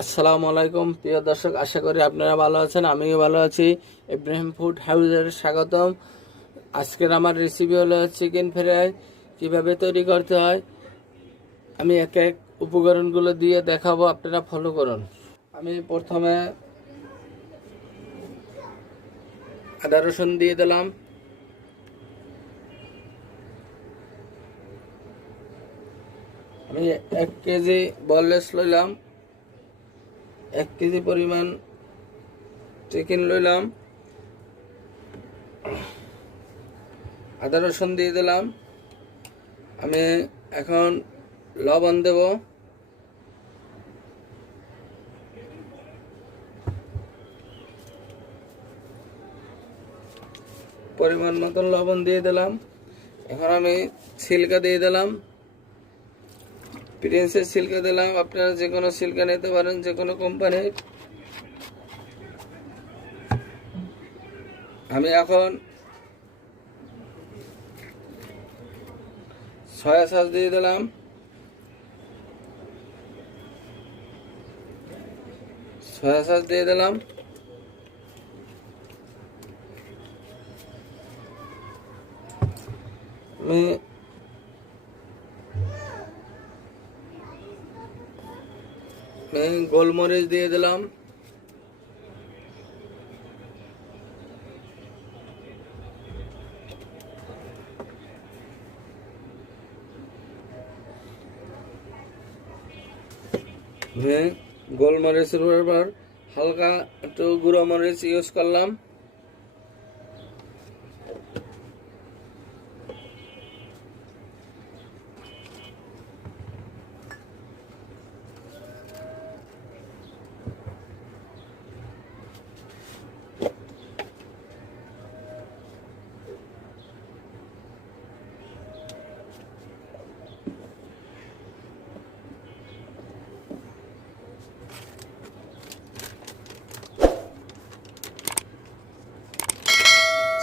আসসালামু আলাইকুম প্রিয় দর্শক, আশা করি আপনারা ভালো আছেন। আমিও ভালো আছি। ইব্রাহিম ফুড হাউসের স্বাগতম। আজকের আমার রেসিপি হলো চিকেন ফ্রাই। কিভাবে তৈরি করতে হয় আমি এক এক উপকরণগুলো দিয়ে দেখাবো, আপনারা ফলো করুন। আমি প্রথমে আদা রসুন দিয়ে দিলাম। আমি 1 কেজি বললেস লইলাম, 1 কেজি পরিমাণ চিকেন লইলাম। আদা রসুন দিয়ে দিলাম। আমি এখন লবণ দেব। পরিমাণ মতন লবণ দিয়ে দিলাম। এখন আমি সিল্কা দিয়ে দিলাম, প্রিন্সেস সিল্কা দিলাম। আপনারা যে কোনো সিল্কা নিতে পারেন, যে কোনো কোম্পানির। আমি এখন সয়া সস দিয়ে দিলাম। সয়া সস দিয়ে দিলাম। আমি গোলমরিচ দিয়ে দিলাম। গোলমরিচের পর হালকা একটু গুঁড়ো মরিচ ইউজ করলাম।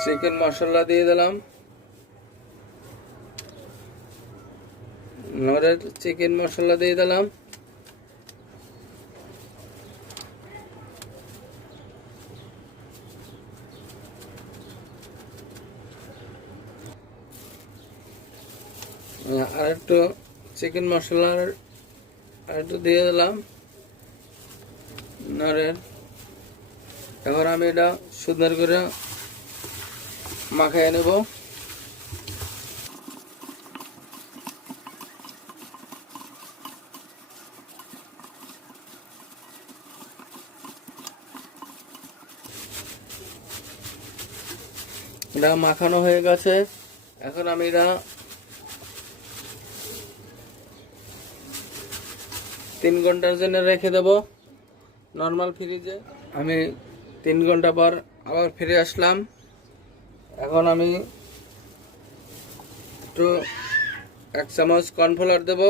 চিকেন মশলা দিয়ে দিলাম। নরের চিকেন মশলা দিয়ে দিলাম। আর একটু চিকেন মশলার আর একটু দিয়ে দিলাম নরের। এবার আমি এটা সুন্দর করে মাখিয়ে নেব। এটা মাখানো হয়ে গেছে। এখন আমি এটা 3 ঘন্টার জন্য রেখে দেব নর্মাল ফ্রিজে। আমি 3 ঘন্টা পর আবার ফিরে আসলাম। এখন আমি একটু 1 চামচ কর্নফ্লাওয়ার দেব।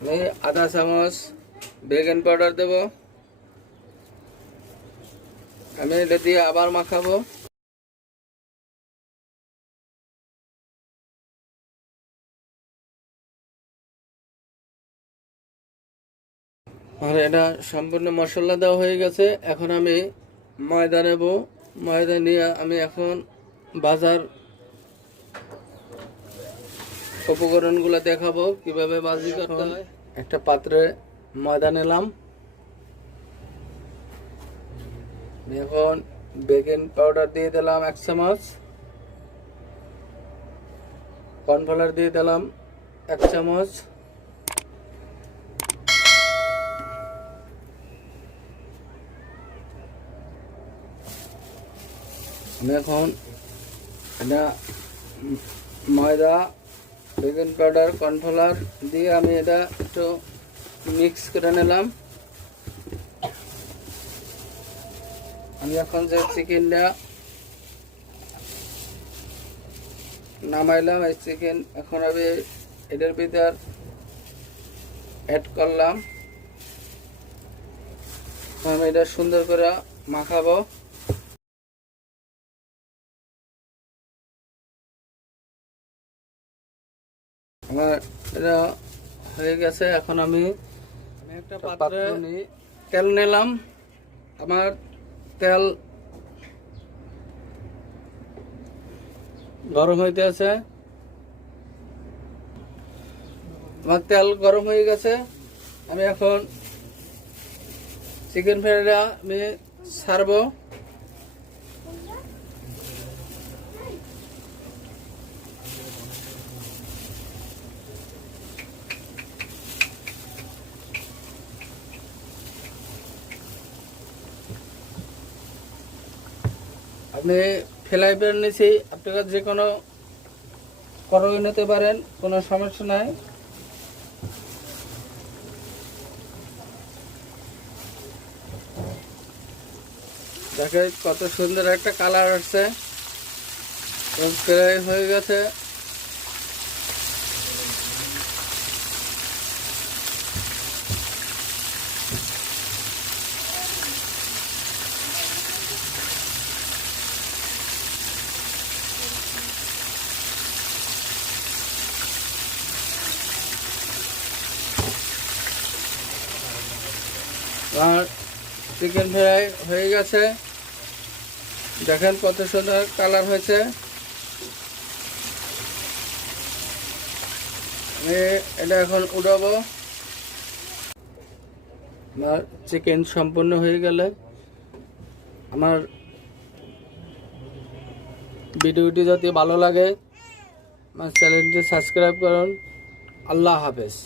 আমি আধা চামচ বেকিং পাউডার দেব। আমি এটা দিয়ে আবার মাখাবো। আর এটা সম্পূর্ণ মশলা দেওয়া হয়ে গেছে। এখন আমি ময়দা নেব। ময়দা নিয়ে আমি এখন বাজার উপকরণগুলো দেখাবো কিভাবে বাজি করতে হয়। একটা পাত্রে ময়দা নিলাম। এখন বেকিং পাউডার দিয়ে দিলাম 1 চামচ। কর্নফ্লাওয়ার দিয়ে দিলাম 1 চামচ। আমি এখন এটা ময়দা, বেকিং পাউডার, কর্নফ্লাওয়ার দিয়ে আমি এটা একটু মিক্স করে নিলাম। আমি এখন যে চিকেনটা নামাইলাম, এই চিকেন এখন আমি এটার ভিতর অ্যাড করলাম। আমি এটা সুন্দর করে মাখাবো। আমার এটা হয়ে গেছে। এখন আমি একটা পাত্রে তেল নিলাম। আমার তেল গরম হইতে আছে। আমার তেল গরম হয়ে গেছে। আমি এখন চিকেন ফ্রাইটা আমি ছাড়বো। আপনি ফ্রাই প্যান নিয়েছি, আপনারা যে কোনো কড়াই নিতে পারেন, কোনো সমস্যা নাই। দেখে কত সুন্দর একটা কালার আসছে, ফ্রাই হয়ে গেছে। আর চিকেন ফ্রাই হয়ে গেছে, দেখেন কত সুন্দর কালার হয়েছে। আমি এটা এখন উঠাবো। আমার চিকেন সম্পূর্ণ হয়ে গেলে আমার ভিডিওটি যদি ভালো লাগে আমার চ্যানেলটি সাবস্ক্রাইব করুন। আল্লাহ হাফেজ।